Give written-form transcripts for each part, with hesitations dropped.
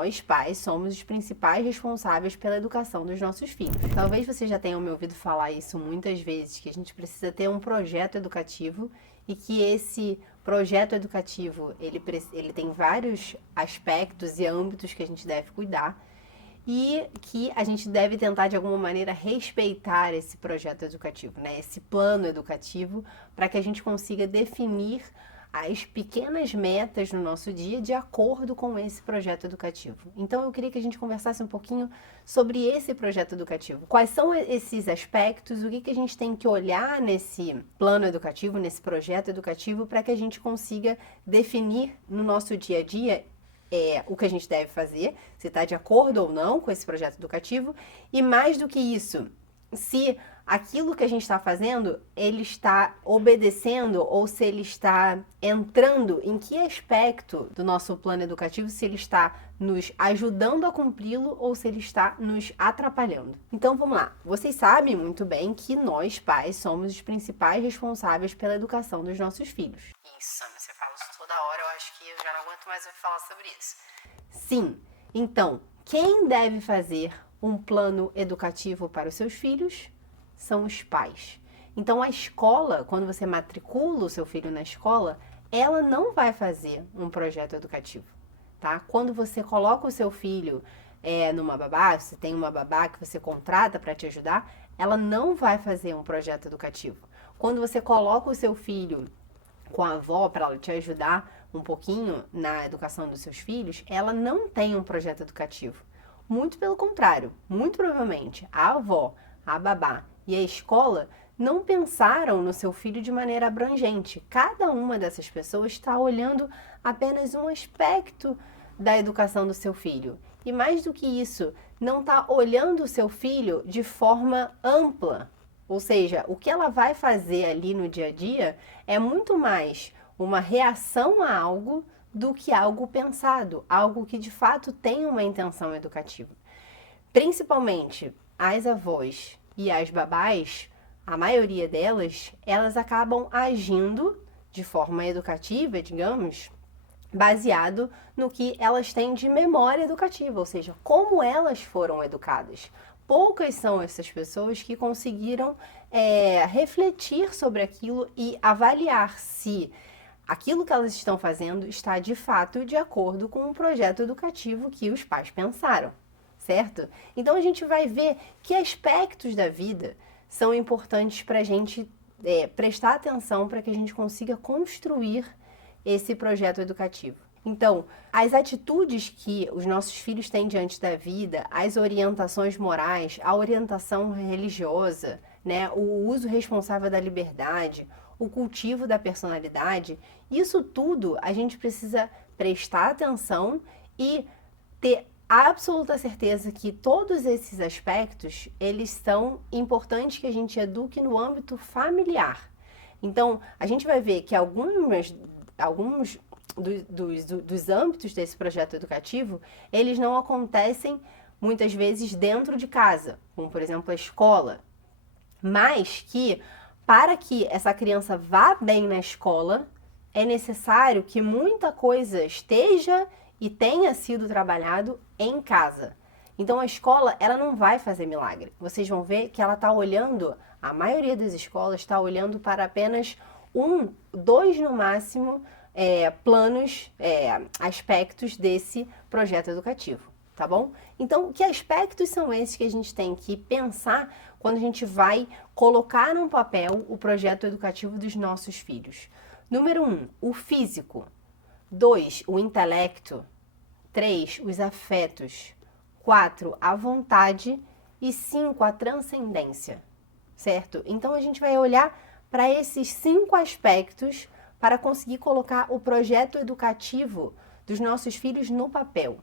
nós, pais, somos os principais responsáveis pela educação dos nossos filhos. Talvez você já tenha me ouvido falar isso muitas vezes, que a gente precisa ter um projeto educativo e que esse projeto educativo, ele tem vários aspectos e âmbitos que a gente deve cuidar e que a gente deve tentar, de alguma maneira, respeitar esse projeto educativo, né? Esse plano educativo, para que a gente consiga definir as pequenas metas no nosso dia de acordo com esse projeto educativo. Então eu queria que a gente conversasse um pouquinho sobre esse projeto educativo. Quais são esses aspectos, o que a gente tem que olhar nesse plano educativo, nesse projeto educativo, para que a gente consiga definir no nosso dia a dia o que a gente deve fazer, se está de acordo ou não com esse projeto educativo, e mais do que isso, se aquilo que a gente está fazendo, ele está obedecendo ou se ele está entrando em que aspecto do nosso plano educativo, se ele está nos ajudando a cumpri-lo ou se ele está nos atrapalhando. Então vamos lá, vocês sabem muito bem que nós, pais, somos os principais responsáveis pela educação dos nossos filhos. Isso, Sam, você fala isso toda hora, eu acho que eu já não aguento mais ouvir falar sobre isso. Sim, então, quem deve fazer um plano educativo para os seus filhos são os pais. Então a escola, quando você matricula o seu filho na escola, ela não vai fazer um projeto educativo, tá? Quando você coloca o seu filho numa babá, você tem uma babá que você contrata para te ajudar, ela não vai fazer um projeto educativo. Quando você coloca o seu filho com a avó para ela te ajudar um pouquinho na educação dos seus filhos, ela não tem um projeto educativo. Muito pelo contrário, muito provavelmente a avó, a babá e a escola não pensaram no seu filho de maneira abrangente. Cada uma dessas pessoas está olhando apenas um aspecto da educação do seu filho. E mais do que isso, não está olhando o seu filho de forma ampla. Ou seja, o que ela vai fazer ali no dia a dia é muito mais uma reação a algo do que algo pensado, algo que de fato tem uma intenção educativa. Principalmente as avós e as babás, a maioria delas, elas acabam agindo de forma educativa, digamos, baseado no que elas têm de memória educativa, ou seja, como elas foram educadas. Poucas são essas pessoas que conseguiram refletir sobre aquilo e avaliar se aquilo que elas estão fazendo está de fato de acordo com o projeto educativo que os pais pensaram, certo? Então a gente vai ver que aspectos da vida são importantes para a gente prestar atenção para que a gente consiga construir esse projeto educativo. Então, as atitudes que os nossos filhos têm diante da vida, as orientações morais, a orientação religiosa, né, o uso responsável da liberdade, o cultivo da personalidade, isso tudo a gente precisa prestar atenção e ter absoluta certeza que todos esses aspectos, eles são importantes que a gente eduque no âmbito familiar. Então, a gente vai ver que alguns dos âmbitos desse projeto educativo, eles não acontecem muitas vezes dentro de casa, como por exemplo a escola, mas que para que essa criança vá bem na escola, é necessário que muita coisa esteja e tenha sido trabalhado em casa. Então a escola, ela não vai fazer milagre. Vocês vão ver que ela está olhando, a maioria das escolas está olhando para apenas dois no máximo, planos, aspectos desse projeto educativo, tá bom? Então, que aspectos são esses que a gente tem que pensar quando a gente vai colocar num papel o projeto educativo dos nossos filhos? Número 1, o físico. 2, o intelecto. 3, os afetos. 4, a vontade. E 5, a transcendência, certo? Então, a gente vai olhar para esses 5 aspectos para conseguir colocar o projeto educativo dos nossos filhos no papel.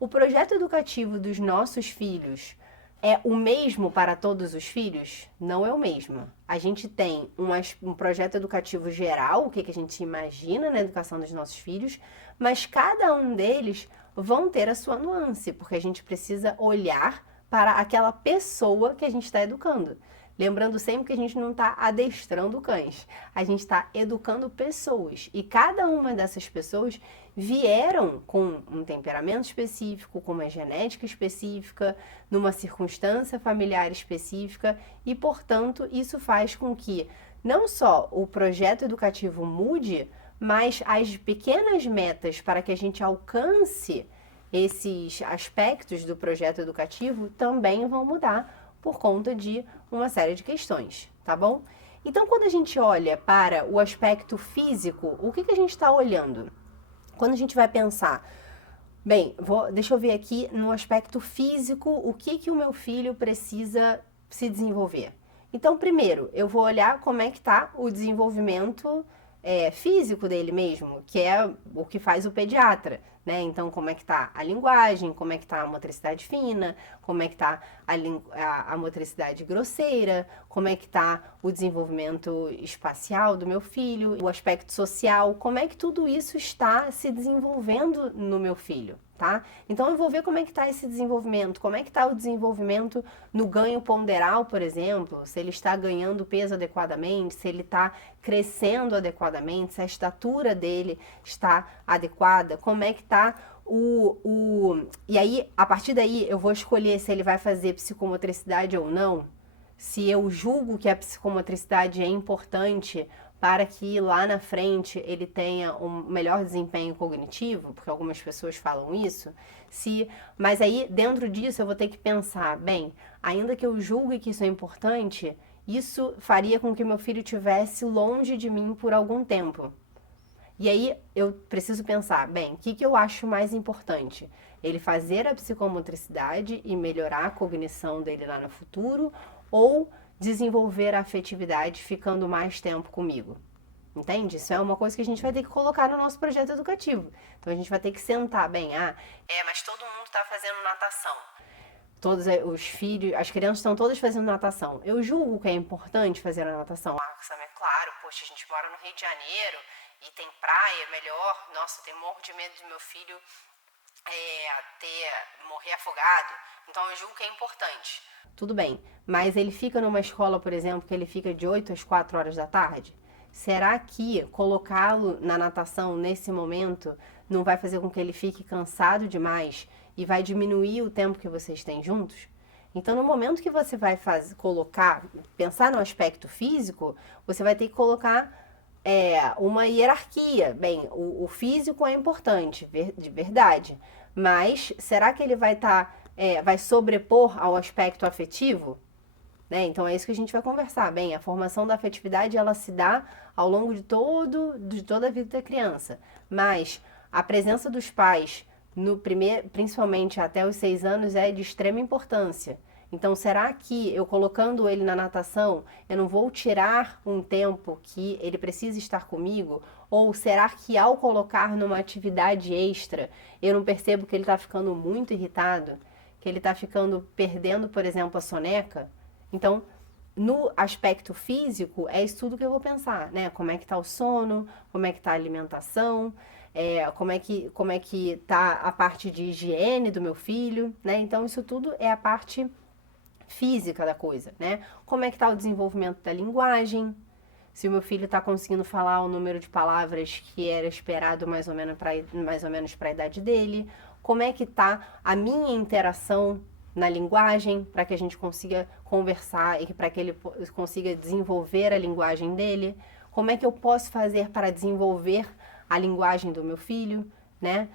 O projeto educativo dos nossos filhos é o mesmo para todos os filhos? Não é o mesmo. A gente tem um projeto educativo geral, o que a gente imagina na educação dos nossos filhos, mas cada um deles vão ter a sua nuance, porque a gente precisa olhar para aquela pessoa que a gente está educando. Lembrando sempre que a gente não está adestrando cães, a gente está educando pessoas. E cada uma dessas pessoas vieram com um temperamento específico, com uma genética específica, numa circunstância familiar específica, e, portanto, isso faz com que não só o projeto educativo mude, mas as pequenas metas para que a gente alcance esses aspectos do projeto educativo também vão mudar por conta de uma série de questões, tá bom? Então, quando a gente olha para o aspecto físico, o que a gente está olhando? Quando a gente vai pensar, bem, deixa eu ver aqui no aspecto físico, o que o meu filho precisa se desenvolver. Então, primeiro, eu vou olhar como é que está o desenvolvimento físico dele mesmo, que é o que faz o pediatra, né? Então, como é que tá a linguagem, como é que tá a motricidade fina, como é que tá a motricidade grosseira, como é que tá o desenvolvimento espacial do meu filho, o aspecto social, como é que tudo isso está se desenvolvendo no meu filho, tá? Então, eu vou ver como é que tá esse desenvolvimento, como é que tá o desenvolvimento no ganho ponderal, por exemplo, se ele está ganhando peso adequadamente, se ele está crescendo adequadamente, se a estatura dele está adequada, como é que tá e aí, a partir daí, eu vou escolher se ele vai fazer psicomotricidade ou não, se eu julgo que a psicomotricidade é importante para que lá na frente ele tenha um melhor desempenho cognitivo, porque algumas pessoas falam isso, mas aí dentro disso eu vou ter que pensar, bem, ainda que eu julgue que isso é importante, isso faria com que meu filho estivesse longe de mim por algum tempo. E aí eu preciso pensar, bem, o que eu acho mais importante? Ele fazer a psicomotricidade e melhorar a cognição dele lá no futuro, ou desenvolver a afetividade ficando mais tempo comigo? Entende? Isso é uma coisa que a gente vai ter que colocar no nosso projeto educativo. Então a gente vai ter que sentar, bem, mas todo mundo está fazendo natação. Todos os filhos, as crianças estão todas fazendo natação. Eu julgo que é importante fazer a natação. Claro, poxa, a gente mora no Rio de Janeiro e tem praia, melhor. Nossa, eu morro de medo do meu filho morrer afogado. Então eu julgo que é importante. Tudo bem, mas ele fica numa escola, por exemplo, que ele fica de 8 às 4 horas da tarde? Será que colocá-lo na natação nesse momento não vai fazer com que ele fique cansado demais e vai diminuir o tempo que vocês têm juntos? Então, no momento que você vai pensar no aspecto físico, você vai ter que colocar uma hierarquia. Bem, o físico é importante, de verdade, mas será que ele vai sobrepor ao aspecto afetivo? Né? Então, é isso que a gente vai conversar. Bem, a formação da afetividade, ela se dá ao longo de toda a vida da criança, mas a presença dos pais principalmente até os 6 anos, é de extrema importância. Então, será que eu colocando ele na natação, eu não vou tirar um tempo que ele precisa estar comigo? Ou será que ao colocar numa atividade extra, eu não percebo que ele está ficando muito irritado? Que ele está perdendo, por exemplo, a soneca? Então, no aspecto físico, é isso tudo que eu vou pensar, né? Como é que está o sono, como é que está a alimentação, como é que tá a parte de higiene do meu filho, né? Então, isso tudo é a parte física da coisa, né? Como é que tá o desenvolvimento da linguagem, se o meu filho está conseguindo falar o número de palavras que era esperado mais ou menos para a idade dele, como é que tá a minha interação na linguagem, para que a gente consiga conversar e para que ele consiga desenvolver a linguagem dele, como é que eu posso fazer para desenvolver a linguagem do meu filho, né?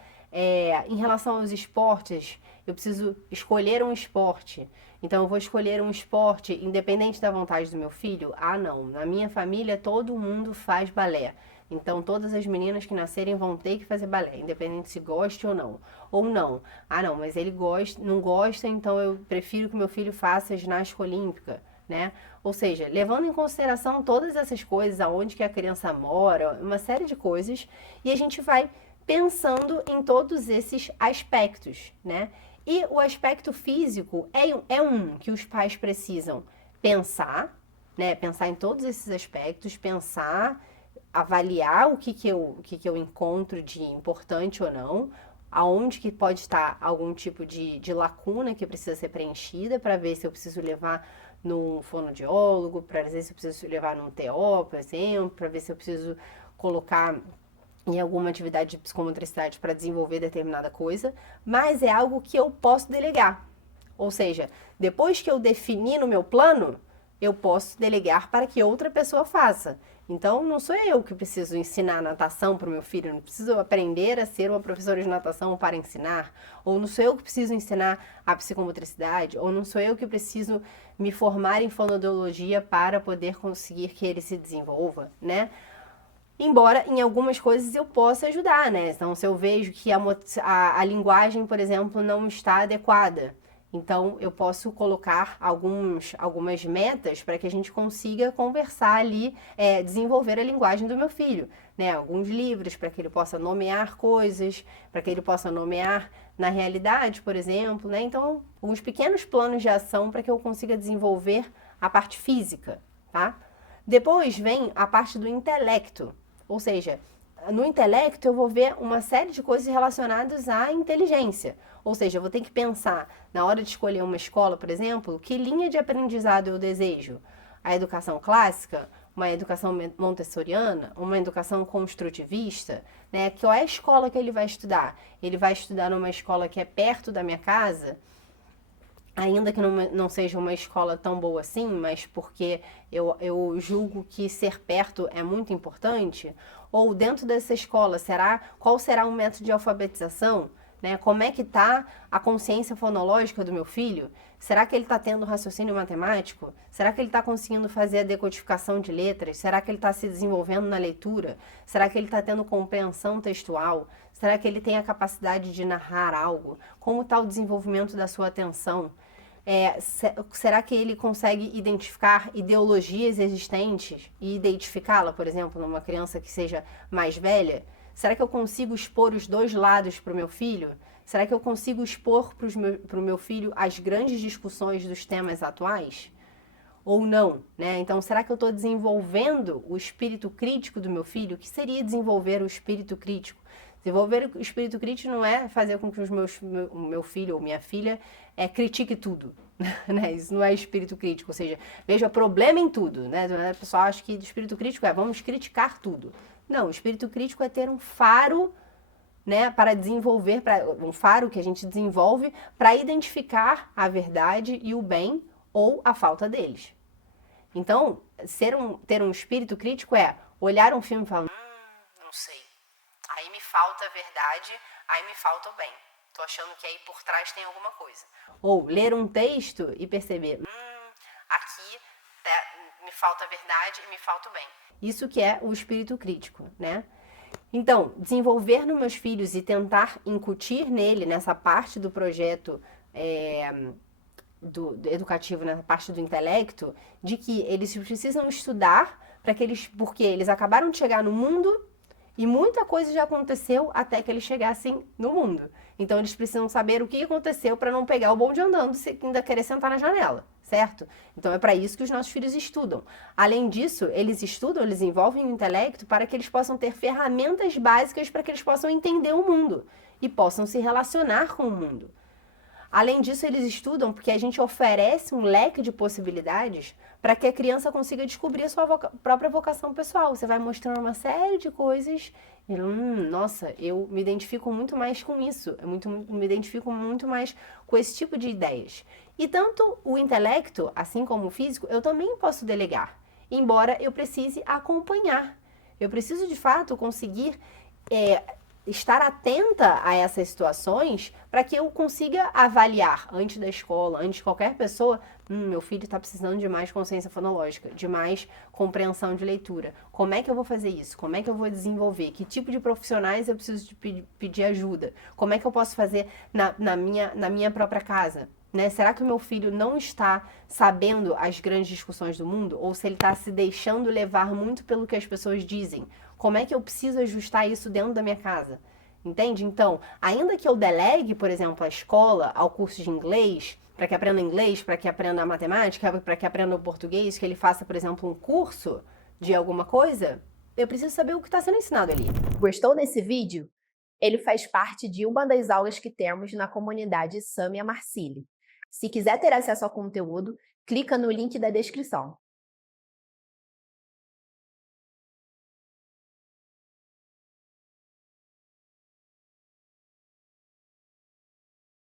Em relação aos esportes, eu preciso escolher um esporte. Então, eu vou escolher um esporte independente da vontade do meu filho? Ah, não. Na minha família, todo mundo faz balé. Então, todas as meninas que nascerem vão ter que fazer balé, independente se goste ou não. Ou não. Ah, não, mas ele não gosta, então eu prefiro que meu filho faça ginástica olímpica, né? Ou seja, levando em consideração todas essas coisas, aonde que a criança mora, uma série de coisas, e a gente vai pensando em todos esses aspectos, né? E o aspecto físico é um que os pais precisam pensar, né? Pensar em todos esses aspectos, avaliar o que eu encontro de importante ou não, aonde que pode estar algum tipo de lacuna que precisa ser preenchida, para ver se eu preciso levar num fonoaudiólogo, para ver se eu preciso levar num TO, por exemplo, para ver se eu preciso colocar em alguma atividade de psicomotricidade para desenvolver determinada coisa, mas é algo que eu posso delegar. Ou seja, depois que eu definir no meu plano, eu posso delegar para que outra pessoa faça. Então, não sou eu que preciso ensinar natação para o meu filho, não preciso aprender a ser uma professora de natação para ensinar, ou não sou eu que preciso ensinar a psicomotricidade, ou não sou eu que preciso me formar em fonoaudiologia para poder conseguir que ele se desenvolva, né? Embora em algumas coisas eu possa ajudar, né? Então, se eu vejo que a linguagem, por exemplo, não está adequada, então eu posso colocar algumas metas para que a gente consiga conversar ali, desenvolver a linguagem do meu filho, né? Alguns livros para que ele possa nomear coisas, para que ele possa nomear na realidade, por exemplo, né? Então, alguns pequenos planos de ação para que eu consiga desenvolver a parte física, tá? Depois vem a parte do intelecto. Ou seja, no intelecto eu vou ver uma série de coisas relacionadas à inteligência. Ou seja, eu vou ter que pensar, na hora de escolher uma escola, por exemplo, que linha de aprendizado eu desejo? A educação clássica, uma educação montessoriana, uma educação construtivista, né? Qual é a escola que ele vai estudar? Ele vai estudar numa escola que é perto da minha casa? Ainda que não seja uma escola tão boa assim, mas porque eu julgo que ser perto é muito importante, ou dentro dessa escola, qual será o método de alfabetização? Né? Como é que está a consciência fonológica do meu filho? Será que ele está tendo raciocínio matemático? Será que ele está conseguindo fazer a decodificação de letras? Será que ele está se desenvolvendo na leitura? Será que ele está tendo compreensão textual? Será que ele tem a capacidade de narrar algo? Como está o desenvolvimento da sua atenção? Será que ele consegue identificar ideologias existentes e identificá-la, por exemplo, numa criança que seja mais velha? Será que eu consigo expor os dois lados para o meu filho? Será que eu consigo expor para o meu filho as grandes discussões dos temas atuais? Ou não, né? Então, será que eu estou desenvolvendo o espírito crítico do meu filho? O que seria desenvolver o espírito crítico? Desenvolver o espírito crítico não é fazer com que o meu filho ou minha filha critique tudo, né? Isso não é espírito crítico, ou seja, veja problema em tudo, né? O pessoal acha que espírito crítico vamos criticar tudo. Não, o espírito crítico é ter um faro, né, para desenvolver, um faro que a gente desenvolve para identificar a verdade e o bem ou a falta deles. Então, ter um espírito crítico é olhar um filme e falar, não sei, aí me falta a verdade, aí me falta o bem. Tô achando que aí por trás tem alguma coisa. Ou ler um texto e perceber, aqui me falta a verdade e me falta o bem. Isso que é o espírito crítico, né? Então, desenvolver nos meus filhos e tentar incutir nele, nessa parte do projeto do educativo, nessa parte do intelecto, de que eles precisam estudar porque eles acabaram de chegar no mundo e muita coisa já aconteceu até que eles chegassem no mundo. Então eles precisam saber o que aconteceu para não pegar o bonde andando e ainda querer sentar na janela, certo? Então é para isso que os nossos filhos estudam. Além disso, eles estudam, eles envolvem o intelecto para que eles possam ter ferramentas básicas para que eles possam entender o mundo e possam se relacionar com o mundo. Além disso, eles estudam porque a gente oferece um leque de possibilidades para que a criança consiga descobrir a sua própria vocação pessoal. Você vai mostrando uma série de coisas e, nossa, eu me identifico muito mais com isso, me identifico muito mais com esse tipo de ideias. E tanto o intelecto, assim como o físico, eu também posso delegar, embora eu precise acompanhar. Eu preciso, de fato, conseguir estar atenta a essas situações para que eu consiga avaliar antes da escola, antes de qualquer pessoa, meu filho está precisando de mais consciência fonológica, de mais compreensão de leitura. Como é que eu vou fazer isso? Como é que eu vou desenvolver? Que tipo de profissionais eu preciso pedir ajuda? Como é que eu posso fazer na minha própria casa? Né? Será que o meu filho não está sabendo as grandes discussões do mundo? Ou se ele está se deixando levar muito pelo que as pessoas dizem? Como é que eu preciso ajustar isso dentro da minha casa? Entende? Então, ainda que eu delegue, por exemplo, a escola ao curso de inglês, para que aprenda inglês, para que aprenda matemática, para que aprenda o português, que ele faça, por exemplo, um curso de alguma coisa, eu preciso saber o que está sendo ensinado ali. Gostou desse vídeo? Ele faz parte de uma das aulas que temos na comunidade Samia Marcili. Se quiser ter acesso ao conteúdo, clica no link da descrição.